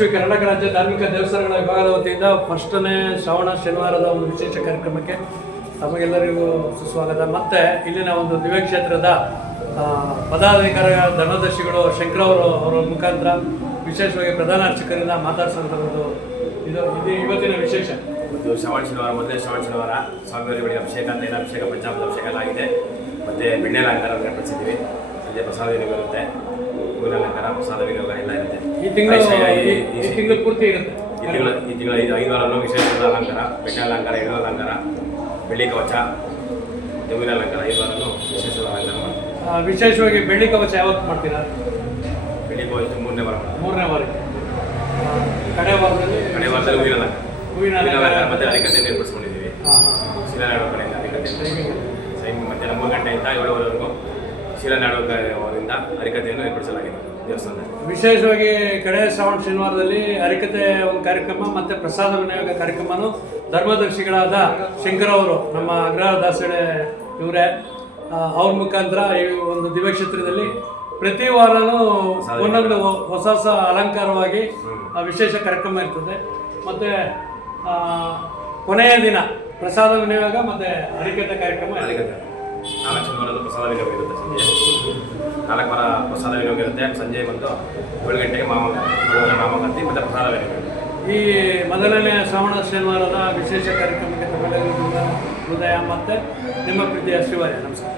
ಶ್ರೀ ಕರ್ನಾಟಕ ರಾಜ್ಯ ಧಾರ್ಮಿಕ ದೇವಸ್ಥಾನಗಳ ವಿಭಾಗದ ವತಿಯಿಂದ ಫಸ್ಟನೇ ಶ್ರಾವಣ ಶನಿವಾರದ ಒಂದು ವಿಶೇಷ ಕಾರ್ಯಕ್ರಮಕ್ಕೆ ತಮಗೆಲ್ಲರಿಗೂ ಸುಸ್ವಾಗತ. ಮತ್ತು ಇಲ್ಲಿನ ಒಂದು ದಿವ್ಯಕ್ಷೇತ್ರದ ಪದಾಧಿಕಾರಿ ಧರ್ಮದರ್ಶಿಗಳು ಅವರ ಮುಖಾಂತರ ವಿಶೇಷವಾಗಿ ಪ್ರಧಾನ ಅರ್ಚಕರಿಂದ ಮಾತಾಡಿಸುವಂಥ ಒಂದು ಇದು ಇವತ್ತಿನ ವಿಶೇಷ. ಮತ್ತು ಶ್ರಾವಣ ಶನಿವಾರ ಮೊದಲೇ ಶ್ರಾವಣ ಶನಿವಾರ ಸ್ವಾಮಿಯವರಿಗೆ ಅಭಿಷೇಕ ತೈಲಾಭಿಷೇಕ ಪಂಚಾಮೃತ ಅಭಿಷೇಕ ಎಲ್ಲ ಆಗಿದೆ. ಮತ್ತು ಬೆಣ್ಣೆ ಅಲಂಕಾರ ಏರ್ಪಡಿಸಿದ್ದೀವಿ. ಸಂಜೆ ಪ್ರಸಾದ ವಿನಿಯೋಗ ಇರುತ್ತೆ, ಹೂವಿನ ಅಲಂಕಾರ, ಪ್ರಸಾದ ವಿನಿಯೋಗ ಎಲ್ಲ ಇರುತ್ತೆ. ಈ ತಿಂಗಳು ಪೂರ್ತಿ ಇರುತ್ತೆ. ಈ ತಿಂಗಳ 5 ವಾರನೂ ವಿಶೇಷವಾದ ಅಲಂಕಾರ, ಬೆಣ್ಣೆ ಅಲಂಕಾರ, ಎಣ್ಣೆ ಅಲಂಕಾರ, ಬೆಳ್ಳಿ ಕವಚ, ಹೂವಿನ ಅಲಂಕಾರ 5 ವಾರನೂ ವಿಶೇಷವಾದ ಅಲಂಕಾರ ಮಾಡ್ತೀವಿ. ವಿಶೇಷವಾಗಿ ಬೆಳ್ಳಿ ಕವಚ ಯಾವತ್ತು ಮಾಡ್ತೀರಾ? ಬೆಳ್ಳಿ ಕವಚ 3ನೇ ವಾರ. 3ನೇ ವಾರಕ್ಕೆ. ಕಡೆ ವಾರದಲ್ಲಿ ಹೂವಿನ ಅಲಂಕಾರ ಮತ್ತು ಹರಿಕಥೆಯನ್ನು ಏರ್ಪಡಿಸ್ಕೊಂಡಿದ್ದೀವಿ. ಶಿಲಾನಾಡು ಕಡೆಯಿಂದ ಹರಿಕಥೆ ಮಧ್ಯಾಹ್ನ 3 ಗಂಟೆಯಿಂದ 7:00ವರೆಗೂ ಶಿಲಾನಾಡುವರಿಂದ ಹರಿಕಥೆಯನ್ನು ಏರ್ಪಡಿಸಲಾಗಿದೆ ದೇವಸ್ಥಾನದಲ್ಲಿ. ವಿಶೇಷವಾಗಿ ಕಡೆ ಶ್ರಾವಣ ಶನಿವಾರದಲ್ಲಿ ಹರಿಕಥೆ ಒಂದು ಕಾರ್ಯಕ್ರಮ ಮತ್ತು ಪ್ರಸಾದ ವಿನಿಯೋಗ ಕಾರ್ಯಕ್ರಮನೂ ಧರ್ಮದರ್ಶಿಗಳಾದ ಶಂಕರ್ ಅವರು, ನಮ್ಮ ಅಗ್ರಹಾರ ದಾಸಳೆ ಇವರೇ, ಅವ್ರ ಮುಖಾಂತರ ಈ ಒಂದು ದಿವ್ಯಕ್ಷೇತ್ರದಲ್ಲಿ ಪ್ರತಿ ವಾರನೂ ಒಂದೊಂದು ಹೊಸ ಹೊಸ ಅಲಂಕಾರವಾಗಿ ವಿಶೇಷ ಕಾರ್ಯಕ್ರಮ ಇರ್ತದೆ. ಮತ್ತು ಕೊನೆಯ ದಿನ ಪ್ರಸಾದ ವಿನಿಯೋಗ ಮತ್ತು ಹರಿಕಥೆ ಕಾರ್ಯಕ್ರಮ. 4 ಶನಿವಾರದ ಪ್ರಸಾದ ವಿನಿಯೋಗ ಇರುತ್ತೆ. ಸಂಜೆ 4 ವಾರ ಪ್ರಸಾದ ವಿನಿಯೋಗ ಇರುತ್ತೆ. ಸಂಜೆ ಬಂದು 7 ಗಂಟೆಗೆ ಮಾಮಗಂತಿ ಮತ್ತು ಪ್ರಸಾದ ವಿನಿಯೋಗ. ಈ ಮೊದಲನೇ ಶ್ರಾವಣ ಶನಿವಾರದ ವಿಶೇಷ ಕಾರ್ಯಕ್ರಮಕ್ಕೆ ತಮ್ಮೆಲ್ಲರಿಗೂ ಹೃದಯ ಮತ್ತು ನಿಮ್ಮ ಪ್ರೀತಿಯ ಶಿವಾಯ ನಮಸ್ಕಾರ.